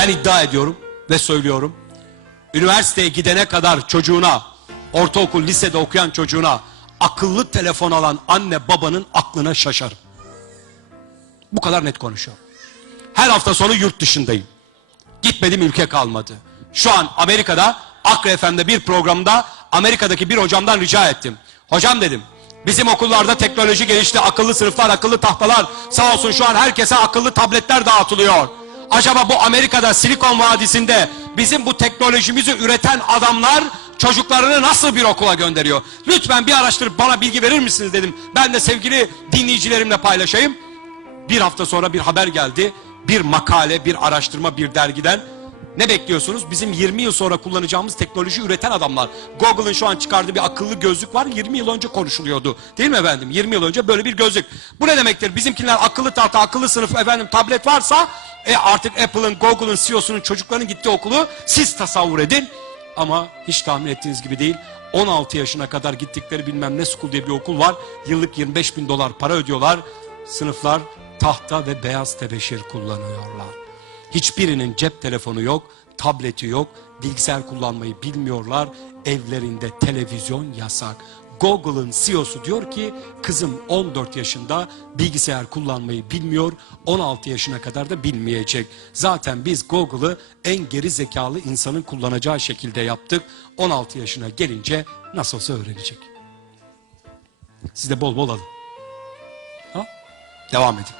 Ben iddia ediyorum ve söylüyorum. Üniversiteye gidene kadar çocuğuna, ortaokul, lisede okuyan çocuğuna akıllı telefon alan anne babanın aklına şaşarım. Bu kadar net konuşuyorum. Her hafta sonu yurt dışındayım. Gitmedim ülke kalmadı. Şu an Amerika'da Akre FM'de bir programda Amerika'daki bir hocamdan rica ettim. Hocam dedim bizim okullarda teknoloji gelişti. Akıllı sınıflar, akıllı tahtalar. Sağ olsun şu an herkese akıllı tabletler dağıtılıyor. Acaba bu Amerika'da Silikon Vadisi'nde bizim bu teknolojimizi üreten adamlar çocuklarını nasıl bir okula gönderiyor? Lütfen bir araştırıp bana bilgi verir misiniz dedim. Ben de sevgili dinleyicilerimle paylaşayım. Bir hafta sonra bir haber geldi. Bir makale, bir araştırma, bir dergiden. Ne bekliyorsunuz? Bizim 20 yıl sonra kullanacağımız teknoloji üreten adamlar. Google'ın şu an çıkardığı bir akıllı gözlük var. 20 yıl önce konuşuluyordu. Değil mi efendim? 20 yıl önce böyle bir gözlük. Bu ne demektir? Bizimkiler akıllı tahta, akıllı sınıf, efendim tablet varsa e artık Apple'ın, Google'ın CEO'sunun çocukların gittiği okulu siz tasavvur edin. Ama hiç tahmin ettiğiniz gibi değil. 16 yaşına kadar gittikleri bilmem ne school diye bir okul var. Yıllık 25 bin dolar para ödüyorlar. Sınıflar tahta ve beyaz tebeşir kullanıyorlar. Hiçbirinin cep telefonu yok, tableti yok, bilgisayar kullanmayı bilmiyorlar. Evlerinde televizyon yasak. Google'ın CEO'su diyor ki kızım 14 yaşında bilgisayar kullanmayı bilmiyor, 16 yaşına kadar da bilmeyecek. Zaten biz Google'ı en geri zekalı insanın kullanacağı şekilde yaptık. 16 yaşına gelince nasıl olsa öğrenecek. Siz de bol bol alın. Ha? Devam edin.